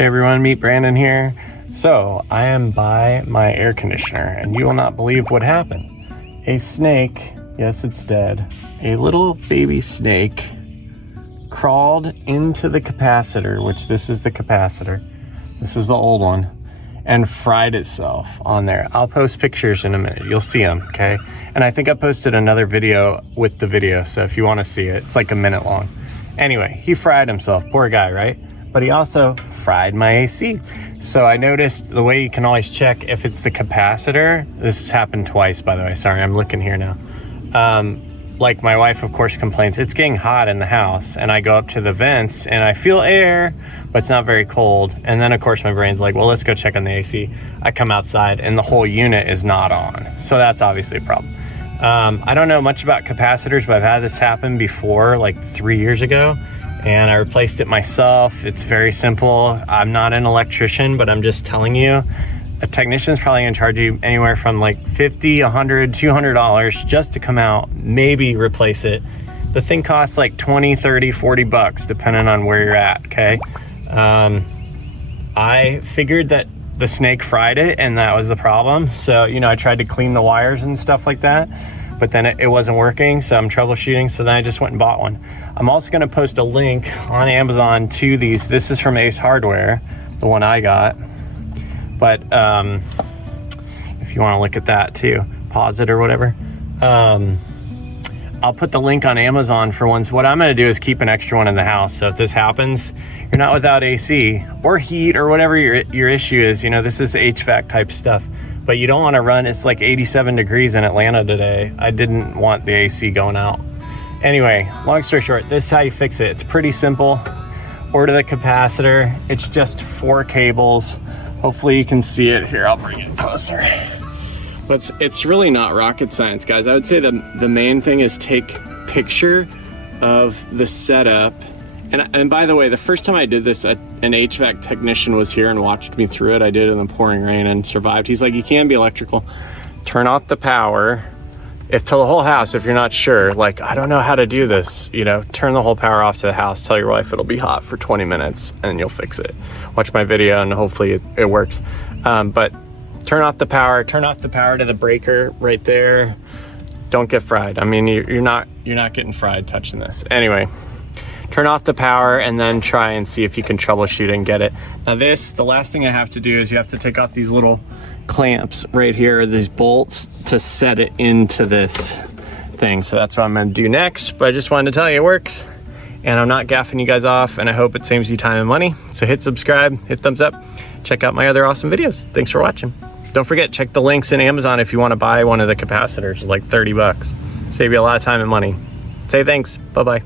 Hey everyone, meet Brandon here. So I am by my air conditioner and you will not believe what happened. A snake, yes it's dead, a little baby snake crawled into the capacitor, which this is the capacitor, this is the old one, and fried itself on there. I'll post pictures in a minute, you'll see them, okay? And I think I posted another video with the video, so if you want to see it, it's like a minute long. Anyway, he fried himself, poor guy, right? But he also fried my AC. So I noticed the way you can always check if it's the capacitor, this has happened twice by the way, sorry, I'm looking here now. Like my wife of course complains, it's getting hot in the house, and I go up to the vents and I feel air, but it's not very cold. And then of course my brain's like, well, let's go check on the AC. I come outside and the whole unit is not on. So that's obviously a problem. I don't know much about capacitors, but I've had this happen before, like 3 years ago. And I replaced it myself. It's very simple. I'm not an electrician, but I'm just telling you, a technician's probably gonna charge you anywhere from like $50, $100, $200 just to come out, maybe replace it. The thing costs like 20, 30, 40 bucks, depending on where you're at, okay? I figured that the snake fried it and that was the problem. So, you know, I tried to clean the wires and stuff like that, but then it wasn't working, so I'm troubleshooting, so then I just went and bought one. I'm also gonna post a link on Amazon to these. This is from Ace Hardware, the one I got. But if you wanna look at that too, pause it or whatever. I'll put the link on Amazon for ones. What I'm gonna do is keep an extra one in the house, so if this happens, you're not without AC or heat or whatever your issue is. You know, this is HVAC type stuff. But you don't want to run, it's like 87 degrees in Atlanta today. I didn't want the AC going out. Anyway, long story short, this is how you fix it. It's pretty simple. Order the capacitor. It's just 4 cables. Hopefully you can see it here. I'll bring it closer. But it's really not rocket science, guys. I would say the main thing is take picture of the setup. And by the way, the first time I did this, an HVAC technician was here and watched me through it. I did it in the pouring rain and survived. He's like, you can be electrical. Turn off the power. If to the whole house, if you're not sure, like, I don't know how to do this, you know, turn the whole power off to the house. Tell your wife it'll be hot for 20 minutes and you'll fix it. Watch my video and hopefully it works. But turn off the power to the breaker right there. Don't get fried. I mean, you're not getting fried touching this. Anyway. Turn off the power and then try and see if you can troubleshoot and get it. Now the last thing I have to do is you have to take off these little clamps right here, these bolts, to set it into this thing. So that's what I'm gonna do next, but I just wanted to tell you it works. And I'm not gaffing you guys off, and I hope it saves you time and money. So hit subscribe, hit thumbs up, check out my other awesome videos. Thanks for watching. Don't forget, check the links in Amazon if you wanna buy one of the capacitors, like 30 bucks. Save you a lot of time and money. Say thanks, bye-bye.